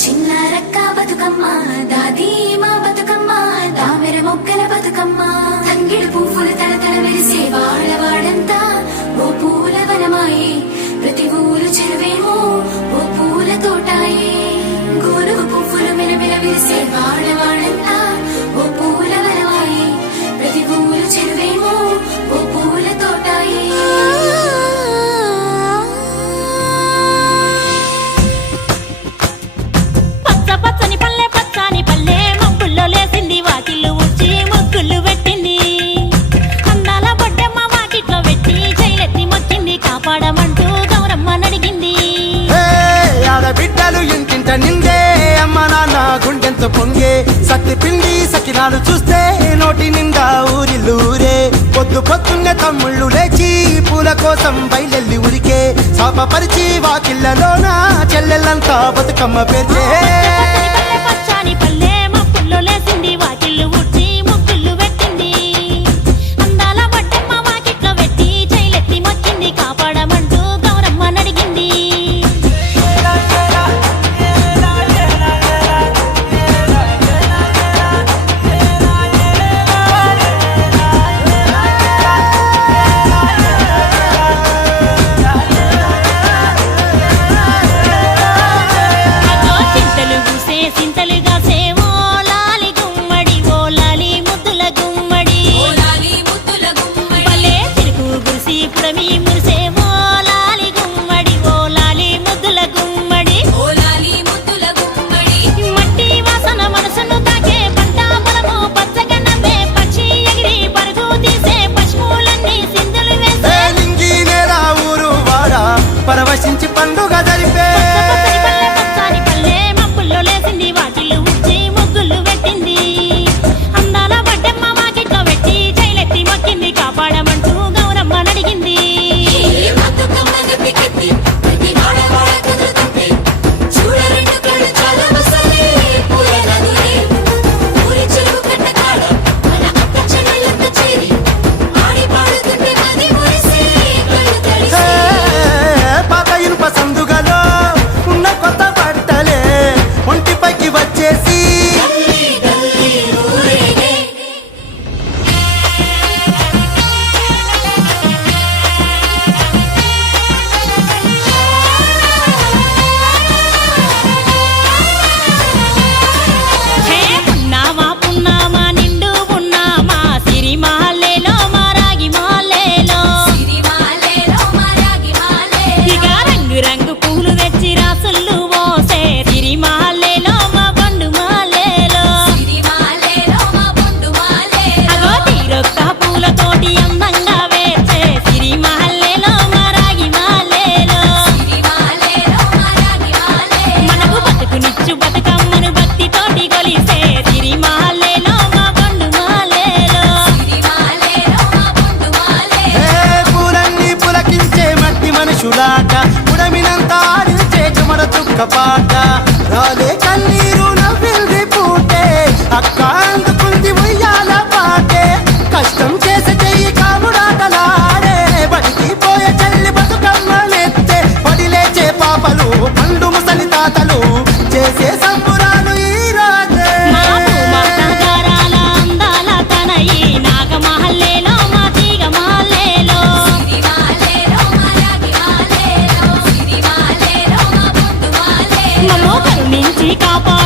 చిన్నారక్క బతుకమ్మ దాది మా బతుకమ్మ దామెర మొక్కల బతుకమ్మ తంగిడు పువ్వులు తడతడ మెరిసే వాడవాడంతా ఓ పూల వనమాయే ప్రతి ఊరు చెరువేమో ఓ పూల తోటాయే గోరుగు పువ్వులు మెరమెర విరిసే వాడవాడంతా ఓ పూల వనమాయే ప్రతి ఊరు చెరువేమో ఓ పూల తోటాయే పచ్చని పల్లె పచ్చని పల్లె మబ్బుల్లో లేసింది వాకిళ్ళు ఊడ్చి ముగ్గులు పెట్టింది అందాల బొడ్డమ్మ వాకిట్లో పెట్టి జైలెత్తి మొక్కింది కాపాడమంటూ గౌరమ్మ నడిగింది ఆడబిడ్డలు ఇంటింట నిందే అమ్మ నాన్న గుండెంతో పొంగే సత్తి పిండి సకినాలు చూస్తే నోటి నిండా ఊరిల్లూరే పొద్దు పొద్దున్నే తమ్ముళ్ళు లేచి పూల కోసం బయలెల్లి ఉరికే శాపపరిచి వాకిళ్ళలోన చెల్లెళ్ళంతా బతుకమ్మ పేర్చే పచ్చని పల్లె మబ్బుల్లో లేసింది వాకిళ్ళు ఊడ్చి ముగ్గులు పెట్టింది అందాల బొడ్డమ్మ వాకిట్లో పెట్టి జైలెత్తి మొక్కింది కాపాడమంటూ గౌరమ్మ నడిగింది పరవశించి పండుగ జరిపే పచ్చని పల్లె మబ్బుల్లో లేసింది వాకిళ్ళు ఊడ్చి ముగ్గులు పెట్టింది అందాల బొడ్డమ్మ వాకిట్లో పెట్టి జైలెత్తి మొక్కింది కాపాడమంటూ గౌరమ్మ నడిగింది సందుగలో ఉన్న కొత్త బట్టలే ఒంటిపైకి వచ్చేసి పున్నామా పున్నామా నిండు పున్నామా సిరి మహల్లేలో మా రాగి మహల్లేలో ఇక రంగు రంగు పూలు తెచ్చి రాసుళ్ళు మోసే సిరి మహల్లేలో మా బండు మహల్లేలో అగో తీరొక్క పూలతోటి అందంగా వేచే సిరి మహల్లేలో మా రాగి మహల్లేలో మనకు బతుకునిచ్చు బతుకమ్మను భక్తితోటి కొలిసే సిరి మహల్లేలో మా బండు మహల్లేలో పూలన్నీ పులకించే మట్టి మనుషులాట ఉడమినంతా ఆడించే చెమర చుక్కపాట రాలే కన్నీరు నవ్వింది పూటే అక్క అందుకుంది ఉయ్యాల పాటే కష్టం చేసే చెయ్యి కాముడాటలాడే బడికి పోయే చెల్లి బతుకమ్మ నెత్తే పడి లేచే పాపలు పండు ముసలి తాతలు చేసే సంబురాలు ఈ రాజే మా భూమాతాగారాల అందాల తనయి నాగ మహల్లేలో మా తీగ మహల్లేలో మమ్మో కరుణించి కాపాడు